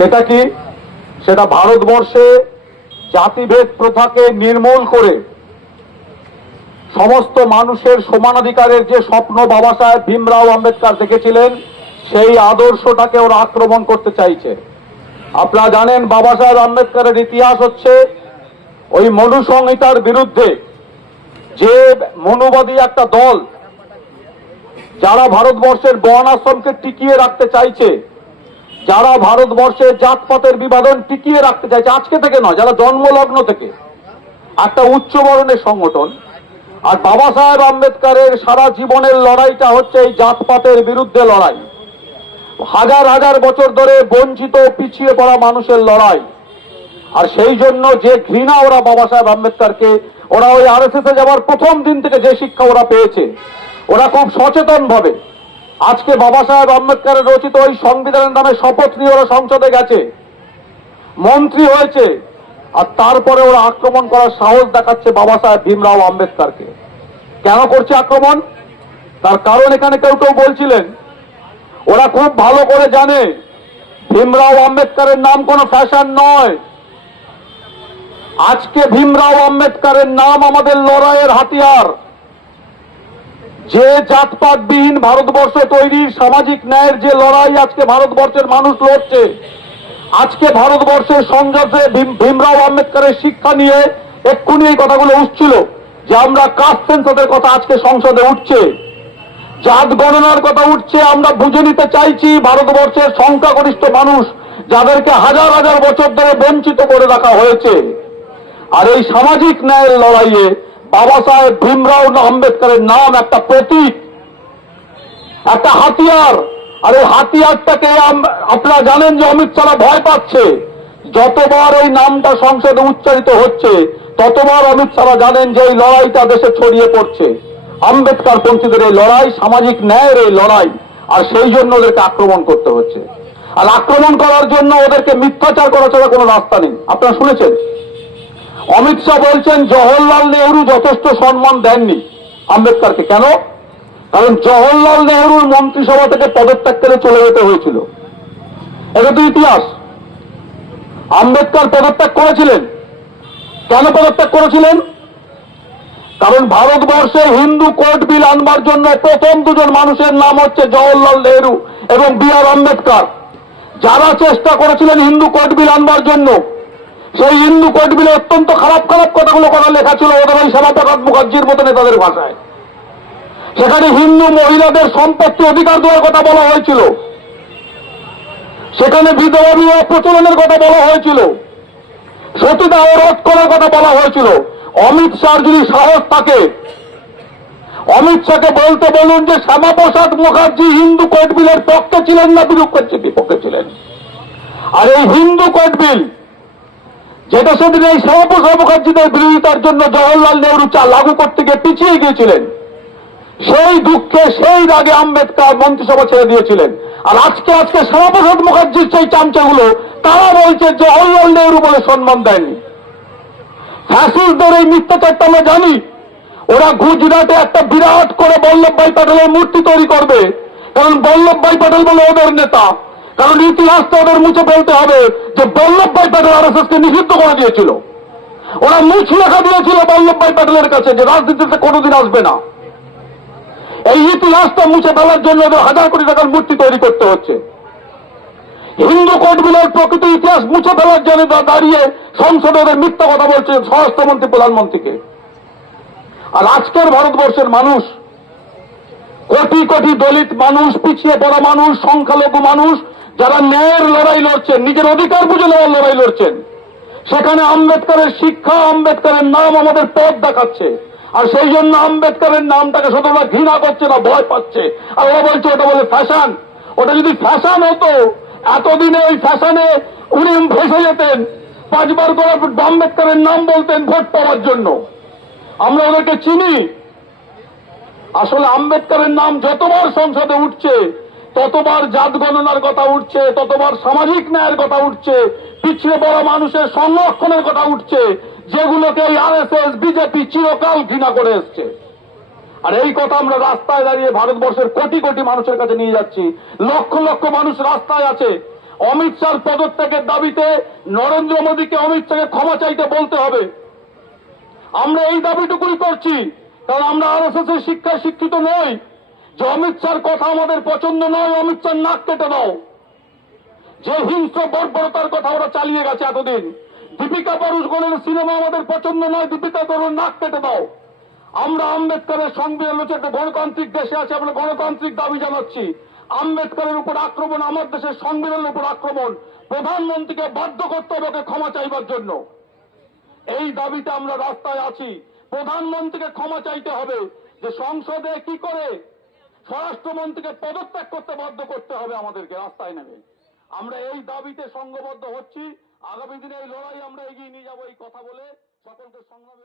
সেটা কি? সেটা ভারতবর্ষে জাতিভেদ প্রথাকে নির্মূল করে সমস্ত মানুষের সমানাধিকারের যে স্বপ্ন বাবা সাহেব ভীমরাও আম্বেদকর দেখেছিলেন, সেই আদর্শটাকে ওরা আক্রমণ করতে চাইছে। আপনারা জানেন বাবা সাহেব আম্বেদকরের ইতিহাস হচ্ছে ওই মনুসংহিতার বিরুদ্ধে যে মনুবাদী একটা দল যারা ভারতবর্ষের বর্ণ আশ্রমকে টিকিয়ে রাখতে চাইছে যারা ভারতবর্ষে জাতপাতের বিভাজন টিকিয়ে রাখতে চাইছে, আজকে থেকে নয়, যারা জন্মলগ্ন থেকে, একটা উচ্চ বর্ণের সংগঠন, আর বাবা সাহেব আম্বেদকরের সারা জীবনের লড়াইটা হচ্ছে এই জাতপাতের বিরুদ্ধে লড়াই। হাজার হাজার বছর ধরে বঞ্চিত পিছিয়ে পড়া মানুষের লড়াই। আর সেই জন্য যে ঘৃণা ওরা বাবা সাহেব আম্বেদকরকে, ওরা ওই আর এস যাওয়ার প্রথম দিন থেকে যে শিক্ষা ওরা পেয়েছে, ওরা খুব সচেতন ভাবে আজকে বাবা সাহেব আম্বেদকরের রচিত ওই সংবিধানের নামে শপথ নিয়ে ওরা সংসদে গেছে। মন্ত্রী হয়েছে, আর তারপরে ওরা আক্রমণ করার সাহস দেখাচ্ছে বাবা সাহেব ভীমরাও আম্বেদকরকে। কেন করছে আক্রমণ? তার কারণ এখানে কেউ কেউ বলছিলেন, ওরা খুব ভালো করে জানে, ভীমরাও আম্বেদকরের নাম কোনো ফ্যাশন নয়। আজকে ভীমরাও আম্বেদকরের নাম আমাদের লড়াইয়ের হাতিয়ার। যে জাতপাতবিহীন ভারতবর্ষ তৈরির সামাজিক ন্যায়ের যে লড়াই, আজকে ভারতবর্ষের মানুষ লড়ছে। আজকে ভারতবর্ষের ভীম- ভীমরাও আম্বেদকরের শিক্ষা নিয়ে এক্ষুনি এই কথাগুলো উঠছিল যে আমরা কাস্ট সেন্সাসের কথা আজকে সংসদে উঠছে। জাত গণনার কথা উঠছে, আমরা বুঝে নিতে চাইছি ভারতবর্ষের সংখ্যাগরিষ্ঠ মানুষ যাদেরকে হাজার হাজার বছর ধরে বঞ্চিত করে রাখা হয়েছে। আর এই সামাজিক ন্যায়ের লড়াইয়ে বাবা সাহেব ভীমরাও আম্বেদকরের নাম একটা প্রতীক, একটা হাতিয়ার। আর এই হাতিয়ারটাকে আপনারা জানেন যে অমিত শাহ ভয় পাচ্ছে। যতবার এই নামটা সংসদে উচ্চারিত হচ্ছে, ততবার অমিত শাহ জানেন যে এই লড়াইটা দেশে ছড়িয়ে পড়ছে। আম্বেদকর পন্থীদের এই লড়াই, সামাজিক ন্যায়ের এই লড়াই, আর সেই জন্য ওদেরকে আক্রমণ করতে হচ্ছে। আর আক্রমণ করার জন্য ওদেরকে মিথ্যাচার করা ছাড়া কোনো রাস্তা নেই। আপনারা শুনেছেন? অমিত শাহ বলছেন, জওহরলাল নেহরু যথেষ্ট সম্মান দেননি। আম্বেদকরকে কেন? কারণ জওহরলাল নেহরুর মন্ত্রিসভা থেকে পদত্যাগ করে চলে যেতে হয়েছিল। এটা তো ইতিহাস। আম্বেদকর পদত্যাগ করেছিলেন। কেন পদত্যাগ করেছিলেন? কারণ ভারতবর্ষের হিন্দু কোর্ট বিল আনবার জন্য প্রথম দুজন মানুষের নাম হচ্ছে জওহরলাল নেহরু এবং বি আর আম্বেদকর। যারা চেষ্টা করেছিলেন হিন্দু কোর্ট বিল আনবার জন্য সেই হিন্দু কোর্ট বিলে অত্যন্ত খারাপ খারাপ কথাগুলো করা লেখা ছিল ওদের ওই শ্যামাপ্রসাদ মুখার্জির মতো নেতাদের ভাষায়। সেখানে হিন্দু মহিলাদের সম্পত্তি অধিকার দেওয়ার কথা বলা হয়েছিল। সেখানে বিধবা বিবাহ প্রচলনের কথা বলা হয়েছিল। সতীদাহ রোধ করার কথা বলা হয়েছিল। অমিত শাহ যদি সাহস থাকে, অমিত শাহকে বলতে বলুন যে শ্যামাপ্রসাদ মুখার্জি হিন্দু কোর্ট বিলের পক্ষে ছিলেন না বিরুদ্ধে বিপক্ষে ছিলেন। আর এই হিন্দু কোর্ট বিল যেটা সেদিন এই শ্যামাপ্রসাদ মুখার্জিদের বিরোধিতার জন্য জওয়াহরলাল নেহরু চা লাগু করতে গিয়ে পিছিয়ে গিয়েছিলেন। সেই দুঃখে সেই রাগে আম্বেদকর মন্ত্রিসভা ছেড়ে দিয়েছিলেন। আর আজকে আজকে শ্যামাপ্রসাদ মুখার্জির সেই চামচাগুলো, তারা বলছে জওয়াহরলাল নেহরু বলে সম্মান দেয়নি। ফ্যাসিস্টদের এই মিথ্যাচারটা আমরা জানি। ওরা গুজরাটে একটা বিরাট করে বল্লভভাই প্যাটেলের মূর্তি তৈরি করবে। কারণ বল্লভভাই প্যাটেল বলে ওদের নেতা। কারণ ইতিহাসটা ওদের মুছে ফেলতে হবে যে বল্লভভাই প্যাটেল আর এস কে নিষিদ্ধ করে দিয়েছিল। ওরা মুখ লেখা দিয়েছিল বল্লভভাই প্যাটেলের কাছে যে রাজনীতিতে কোনোদিন আসবে না। এই ইতিহাসটা মুছে ফেলার জন্য ওদের হাজার কোটি টাকার মূর্তি তৈরি করতে হচ্ছে। হিন্দু কোর্টগুলোর প্রকৃত ইতিহাস মুছে ফেলার জন্য দাঁড়িয়ে সংসদে ওদের মিথ্যা কথা বলছে স্বরাষ্ট্রমন্ত্রী প্রধানমন্ত্রীকে। আর আজকের ভারতবর্ষের মানুষ কোটি কোটি দলিত মানুষ, পিছিয়ে পড়া মানুষ, সংখ্যালঘু মানুষ, যারা ন্যায়ের লড়াই লড়ছেন, নিজের অধিকার বুঝে নেওয়ার লড়াই লড়ছেন। সেখানে আম্বেদকরের শিক্ষা, আম্বেদকরের নাম আমাদের পথ দেখাচ্ছে। আর সেই জন্য আম্বেদকরের নামটাকে ওরা ঘৃণা করছে না ভয় পাচ্ছে। আর ওরা বলছে, ওটা বলে ফ্যাশন। ওটা যদি ফ্যাশন হতো, এতদিনে ওই ফ্যাশনে উনি ভেসে যেতেন, পাঁচবার করে আম্বেদকরের নাম বলতেন ভোট পাওয়ার জন্য। আমরা ওদেরকে চিনি। আসলে আম্বেদকরের নাম যতবার সংসদে উঠছে, ততবার জাত গণনার কথা উঠছে, ততবার সামাজিক ন্যায়ের কথা উঠছে, পিছিয়ে পড়া মানুষের সংরক্ষণের কথা উঠছে, যেগুলোকে এই আর এস এস বিজেপি চিরকাল ঘৃণা করে এসছে। আর এই কথা আমরা রাস্তায় দাঁড়িয়ে ভারতবর্ষের কোটি কোটি মানুষের কাছে নিয়ে যাচ্ছি। লক্ষ লক্ষ মানুষ রাস্তায় আছে। অমিত শাহর পদত্যাগের দাবিতে নরেন্দ্র মোদীকে অমিত শাহকে ক্ষমা চাইতে বলতে হবে। আমরা এই দাবিটুকুই করছি। কারণ আমরা আর এস এর শিক্ষায় শিক্ষিত নই। যে অমিত শাহর কথা আমাদের পছন্দ নয়, অমিত শাহ নাক কেটে দাও। যে হিংস্র বর্বরতার কথা ওরা চালিয়ে গেছে এতদিন। দীপিকা পারুষগণের সিনেমা আমাদের পছন্দ নয়, দীপিকা করুন নাক কেটে দাও। আমরা আম্বেদকরের সংবিধান হচ্ছে একটা গণতান্ত্রিক দেশে আছে আমরা গণতান্ত্রিক দাবি জানাচ্ছি। আম্বেদকরের উপর আক্রমণ, আমার দেশের সংবিধানের উপর আক্রমণ। প্রধানমন্ত্রীকে বাধ্য করতে হবে ক্ষমা চাইবার জন্য। এই দাবিতে আমরা রাস্তায় আছি। প্রধানমন্ত্রীকে ক্ষমা চাইতে হবে যে সংসদে কি করে স্বরাষ্ট্রমন্ত্রীকে পদত্যাগ করতে বাধ্য করতে হবে আমাদেরকে রাস্তায় নেবে আমরা এই দাবিতে সংঘবদ্ধ হচ্ছি। আগামী দিনে এই লড়াই আমরা এগিয়ে নিয়ে যাব এই কথা বলে সকলকে সংগ্রামী